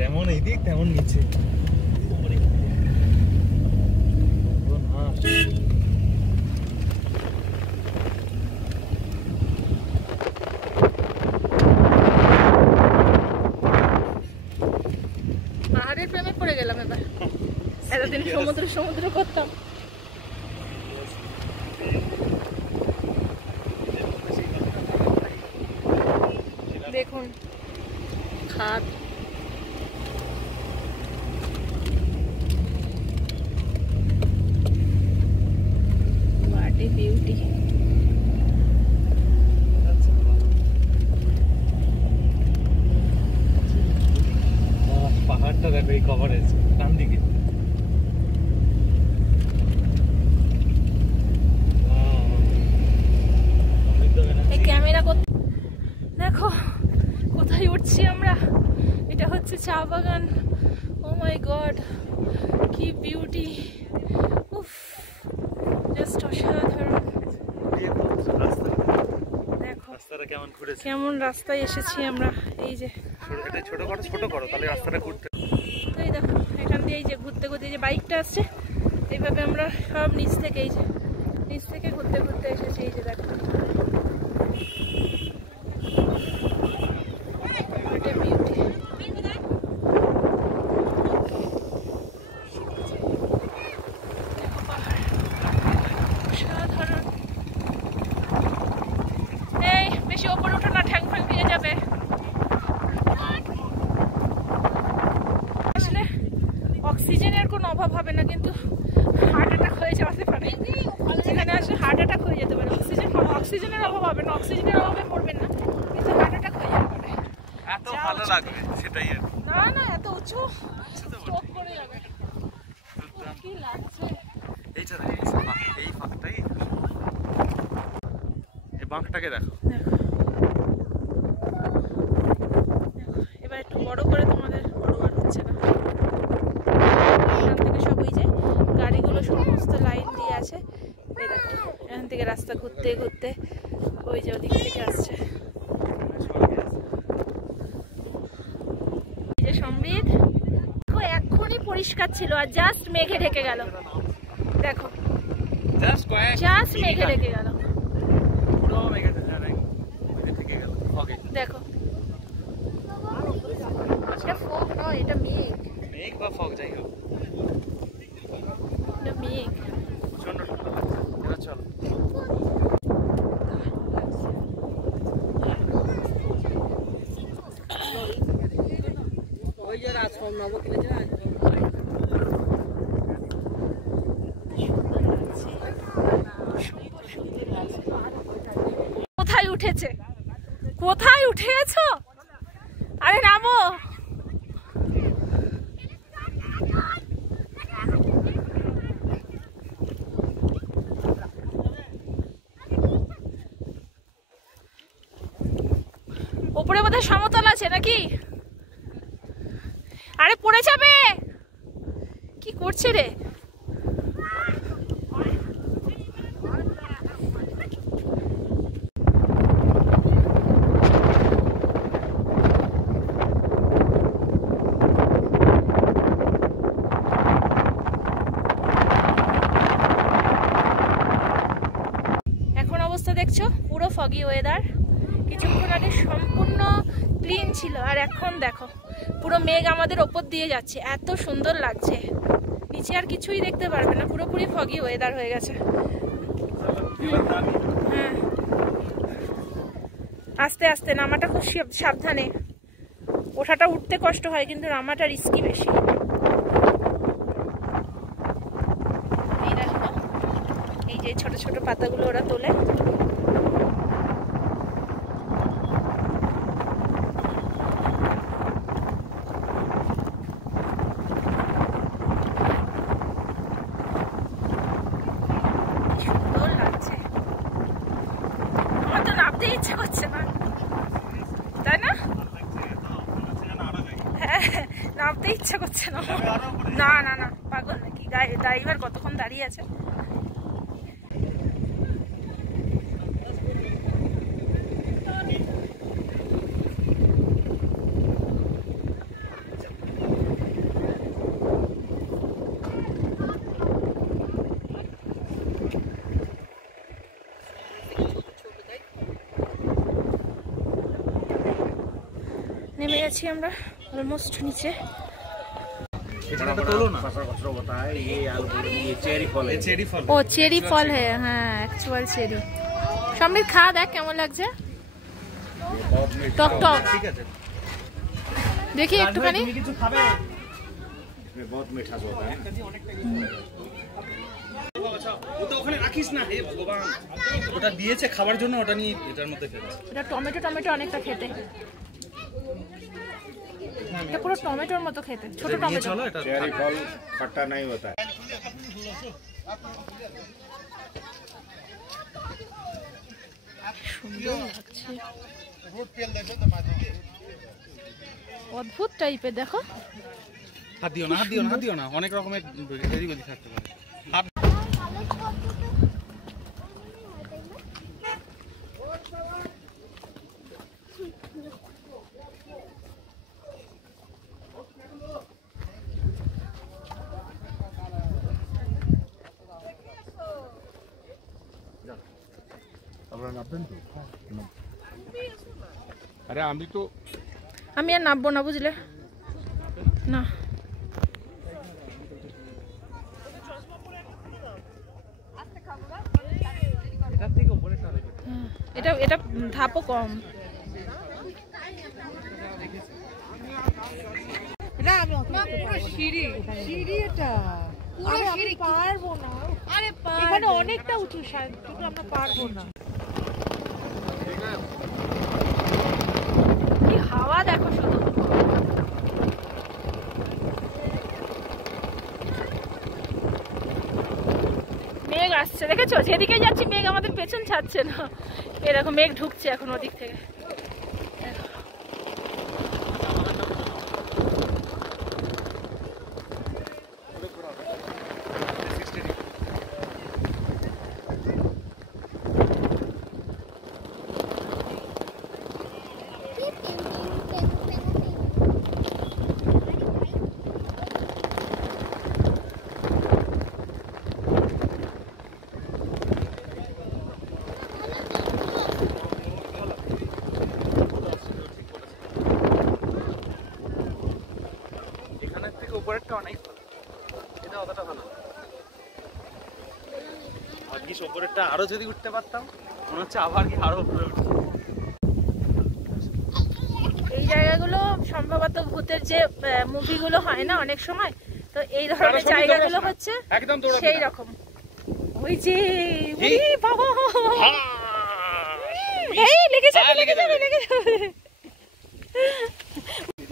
যেমন এইদিক তেমন নিচে। পাহাড়ের প্রেমে পড়ে গেলাম এবার। এতদিন সমুদ্র সমুদ্র করতাম। দেখুন খাদ, what a beauty। পাহাড়টা দেখো এই কভারেজ ডান দিকে। এই ক্যামেরা দেখো কোথায় উঠছি আমরা। এটা হচ্ছে চা বাগান। ও মাই গড, কি বিউটি! উফ, জাস্ট অসাধারণ। দেখো রাস্তাটা কেমন ঘুরেছে, কেমন রাস্তায় এসেছি আমরা। এই যে এটা ছোট করো তাহলে রাস্তাটা ঘুরতে। এই দেখো এখান দিয়ে এই যে ঘুরতে ঘুরতে যে বাইকটা আসছে, এইভাবে আমরা সব নিচ থেকে এই যে নিচ থেকে ঘুরতে ঘুরতে এসেছি। এই যে দেখো এটা বিউটি। অসাধারণ। এই বেশি ওপরে ওঠো না, ঠ্যাং ফ্যাং ভেঙে যাবে। আসলে অক্সিজেনের কোনো অভাব হবে না, কিন্তু হার্ট অ্যাটাক হয়ে যেতে পারে। যেখানে আসলে হার্ট অ্যাটাক হয়ে যেতে পারে। অক্সিজেনের অভাব হবে না, অক্সিজেনের অভাবে পড়বেন না, কিন্তু হার্ট অ্যাটাক হয়ে যেতে পারে। এত ভালো লাগবে সেটাই। না না, এত উঁচু স্ট্রোক করে যাবে। কি লাগছে এইটা এই ফাঁকটাই, এই বাঁকটাকে দেখো। এবার একটু বড় করে তোমাদের বড় আর হচ্ছে না। এখান থেকে সব ওই যে গাড়িগুলো সমস্ত লাইন দিয়ে আছে। এই দেখো এখান থেকে রাস্তা ঘুরতে ঘুরতে ওই যে ওদিক থেকে আসছে। এই যে সম্বিত এক্ষুনি পরিষ্কার ছিল আর জাস্ট মেঘে ঢেকে গেল। দেখো জাস্ট মেঘে ঢেকে গেল। দেখো এটা ফগ নয়, এটা মেঘ। মেঘ বা ফগ যাই হোক, এটা মেঘ। প্রচন্ড ঠান্ডা লাগছে। এবার চলো। কোথায় উঠেছে, কোথায় উঠেছ? আরে নামো। ওপরে বোধহয় সমতল আছে নাকি? আরে পড়ে যাবে। কি করছে রে? দেখছো পুরো ফগি ওয়েদার। কিছুক্ষণ আগে সম্পূর্ণ ক্লিন ছিল আর এখন দেখো পুরো মেঘ আমাদের ওপর দিয়ে যাচ্ছে। এত সুন্দর লাগছে, নিচে আর কিছুই দেখতে পারবে না, পুরোপুরি ফগি ওয়েদার হয়ে গেছে। হ্যাঁ আস্তে আস্তে নামাটা খুব সাবধানে। ওঠাটা উঠতে কষ্ট হয় কিন্তু নামাটা রিস্কি বেশি। এই দেখো এই যে ছোট ছোট পাতাগুলো ওরা তোলে। ইচ্ছে করছে না তাই না? হ্যাঁ নামতে ইচ্ছে করছে না। না না না পাগল নাকি, ড্রাইভার কতক্ষণ দাঁড়িয়ে আছে। আছি আমরা অলমোস্ট নিচে। ও চেরি ফল হ্যাঁ অ্যাকচুয়াল চেরি। সম্বিত খা দেখ কেমন লাগছে, টক টক। ঠিক আছে দেখি একটুখানি। কিছু খাবে? ওটা ওখানে রাখিস না, হে ভগবান। ওটা দিয়েছে খাবার জন্য, ওটা নিয়ে এটার মধ্যে ফেলছে। এটা টমেটো টমেটো অনেকটা খেতে, এটা পুরো টমেটোর মতো খেতে, ছোট টমেটো। চলো এটা चेरी फल खट्टा नहीं होता है। সুন্দর লাগছে, অদ্ভুত টাইপের। দেখো হাত দিও না, হাত দিও না, হাত দিও না, অনেক রকমের এদিক ওদিক থাকতে পারে। হাত अरे আমি তো আমি আর নামবো না বুঝলে না। এটা এটা ধাপও কম। অনেকটা উঁচু, আমরা পারবো না। কি হাওয়া দেখো শুধু। মেঘ আসছে দেখেছো, যেদিকে যাচ্ছি মেঘ আমাদের পেছন ছাড়ছে না। এরকম মেঘ ঢুকছে এখন ওদিক থেকে। উপরেরটা অনেক ভালো, এটা অতটা ভালো। ভাগ্যিস উপরেরটা আরো যদি উঠতে পারতাম, মনে হচ্ছে আবার কি আরো উপরে উঠতে। এই জায়গাগুলো সম্ভবত ভূতের যে মুভিগুলো হয় না অনেক সময়, তো এই ধরনের জায়গাগুলো হচ্ছে একদম সেই রকম। ওই যে বাবা এই লেগে যাবে, লেগে যাবে, লেগে যাবে।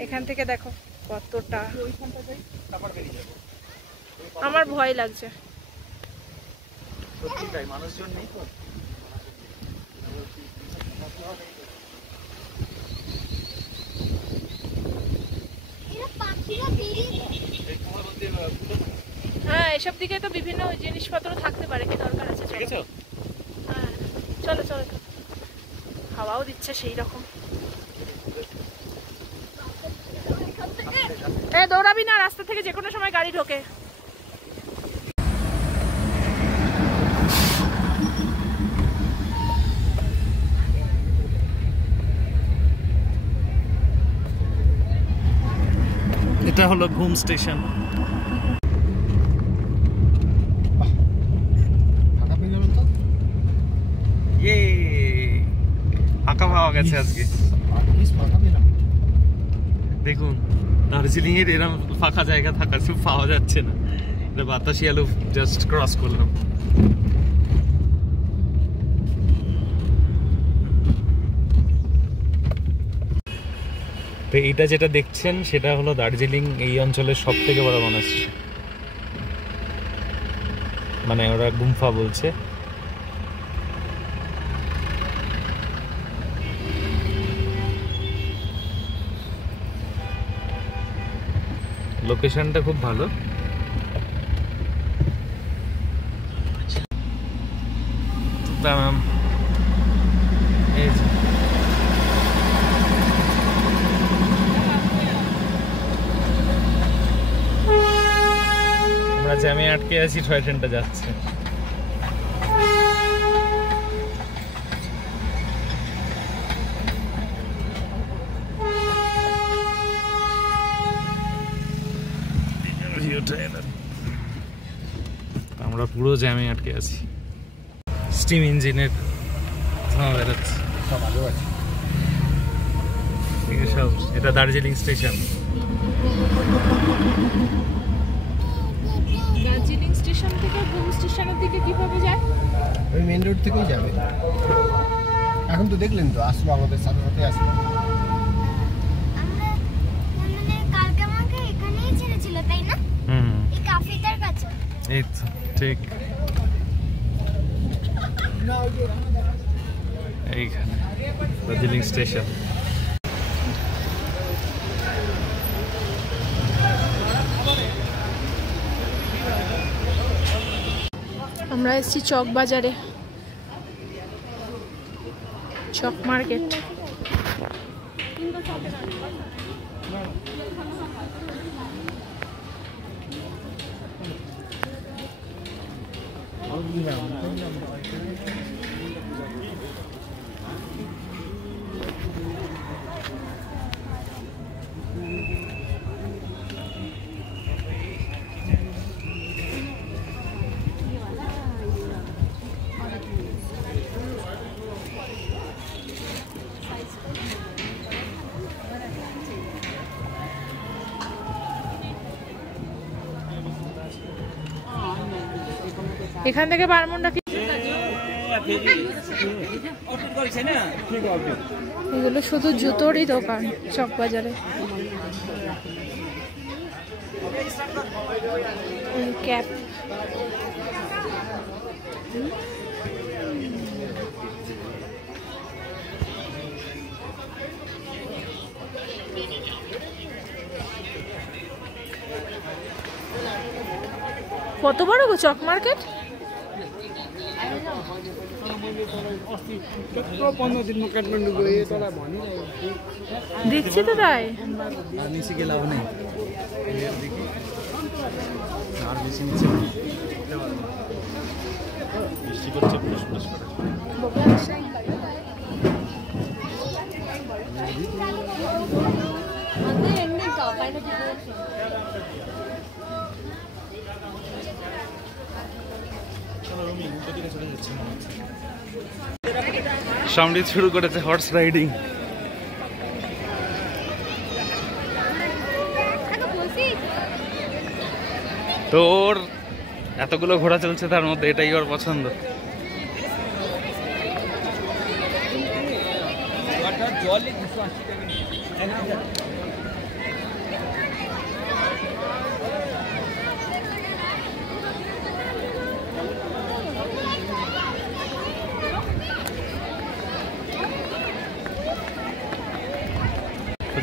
এখান থেকে দেখো কতটা, আমার ভয় লাগছে। সত্যি তাই, মানুষজন নেই তো। হ্যাঁ এসব দিকে তো বিভিন্ন জিনিসপত্র থাকতে পারে, কি দরকার আছে। চলো হ্যাঁ চলো চলো, হাওয়াও দিচ্ছে সেই রকম। দৌড়াবি না, রাস্তা থেকে যে কোনো সময় গাড়ি ঢোকে। এটা হলো ঘুম স্টেশন। ইয়ে ফাঁকা পাওয়া গেছে আজকে। দেখুন দার্জিলিং এর এরকম ফাঁকা জায়গা থাকা খুব পাওয়া যাচ্ছে না। এটা বাতাসি আলু জাস্ট ক্রস করলাম। তো এইটা যেটা দেখছেন সেটা হলো দার্জিলিং এই অঞ্চলের সব থেকে বড় মনাস্ট্রি, মানে ওরা গুম্ফা বলছে। লোকেশনটা খুব ভালো। এই আমরা জ্যামে আটকে আছি, টয় ট্রেনটা যাচ্ছে। আমরা পুরো জ্যামে আটকে আছি। স্টিম ইঞ্জিনের ধোঁয়া বেরোচ্ছে সব। এটা দার্জিলিং স্টেশন। দার্জিলিং স্টেশন থেকে ঘুম স্টেশনের দিকে কিভাবে যায়? ওই মেন রোড থেকেই যাবে। এখন তো দেখলেন তো আসলো, আমাদের সাথে সাথে আসলো। কালকে আমাকে এখানেই ছেড়েছিল তাই না? এই কাফেটার কাছে। এই তো ঠিক এইখানে দার্জিলিং স্টেশন। আমরা এসেছি চক বাজারে, চক মার্কেট। এখান থেকে বারমুন্ডা এগুলো শুধু জুতোরই দোকান চক বাজারে। ক্যাপ কত বড় গো চক মার্কেট? 15 दिनमा काठमाडौँ गए तँलाई भनिरहेको দেখছি তো তাই। निस्के लाभ नै আর বেশি নিচে বৃষ্টি করছে পুরো পুরো সমৃদ্ধ শুরু করেছে হর্স রাইডিং। তোর এতগুলো ঘোড়া চলছে তার মধ্যে এটাই ওর পছন্দ।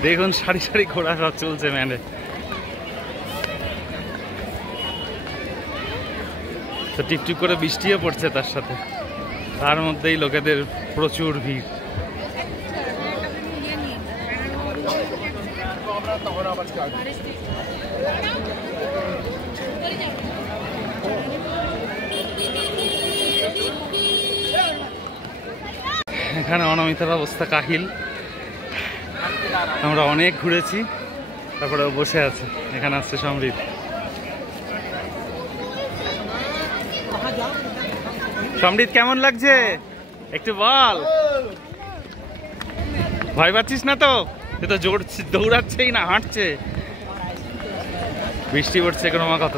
দেখুন সারি সারি ঘোড়া সব চলছে ম্যানে। তো টিপটিপ করে বৃষ্টিও পড়ছে তার সাথে, তার মধ্যেই লোকেদের প্রচুর ভিড়। এখানে অনামিতার অবস্থা কাহিল। আমরা অনেক ঘুরেছি, তারপরে বসে আছে। এখানে আসছে সমৃদ্ধ। সমৃদ্ধ কেমন লাগছে একটু বল। ভয় পাচ্ছিস না তো? এ তো দৌড়াচ্ছেই না, হাঁটছে। বৃষ্টি পড়ছে ক্রমাগত।